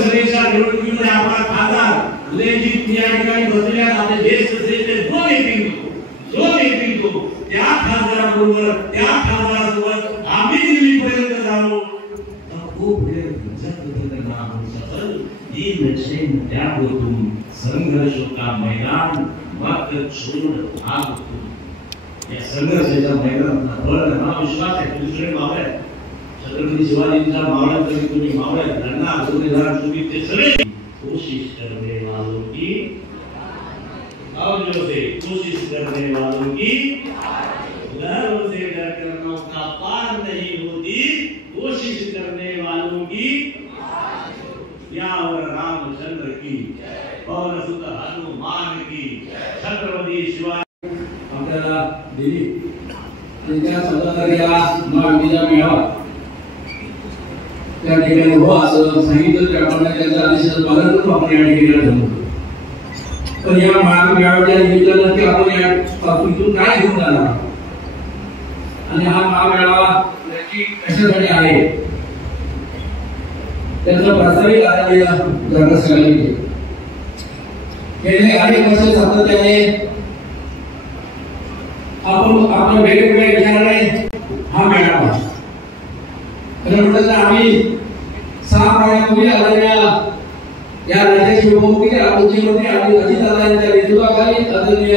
लोकसभेच्या निवडणुकीमध्ये आपला खासदार लेजिट या ठिकाणी बसलेल्या आपले ज्येष्ठ श्रेष्ठ जो नेते तो त्या खासदाराबरोबर त्या खासदारासोबत आम्ही दिल्लीपर्यंत जाऊ खूप वेळ त्यांना होऊ शकल ही लक्षण त्यातून संघर्ष का मैदान वक्त छोड़ आग या संघर्षाच्या मैदानात मला विश्वास आहे दुसरे मावळे छत्रपती शिवाजींचा मावळा तरी तुम्ही मावळे त्यांना जोडीदार तुम्ही ते सगळे कोशिश करने वालों की और जो से कोशिश करने वालों की गर्व से डरकर नौका पार नहीं होती कोशिश करने वालों की यावर रामचंद्र की और सुत हनुमान की छत्रपती शिवाजी आपल्याला दिली त्यांच्या सदस्यांना महाविद्या मिळावा त्या ठिकाणी हो असं सांगितलं त्याप्रमाणे त्यांच्या आदेशाचं पालन करून आपण या ठिकाणी जमलो पण या महामेळाव्याच्या निमित्तानं की आपण या पासून काय घेऊन जाणार आणि हा महामेळावा नक्की कशासाठी आहे त्याचा प्रास्ताविक आराखडा जरा सांगितले गेले अनेक वर्ष सातत्याने आपण आपल्या वेगवेगळ्या विचाराने हा मेळावा खरं म्हटलं आम्ही 6 महिन्यापूर्वी आलेल्या या राज्याची उपमुख्यमंत्री आमचे मंत्री आणि अजितदादा यांच्या नेतृत्वाखाली आदरणीय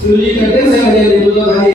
सुरजी कटे साहेब यांच्या नेतृत्वाखाली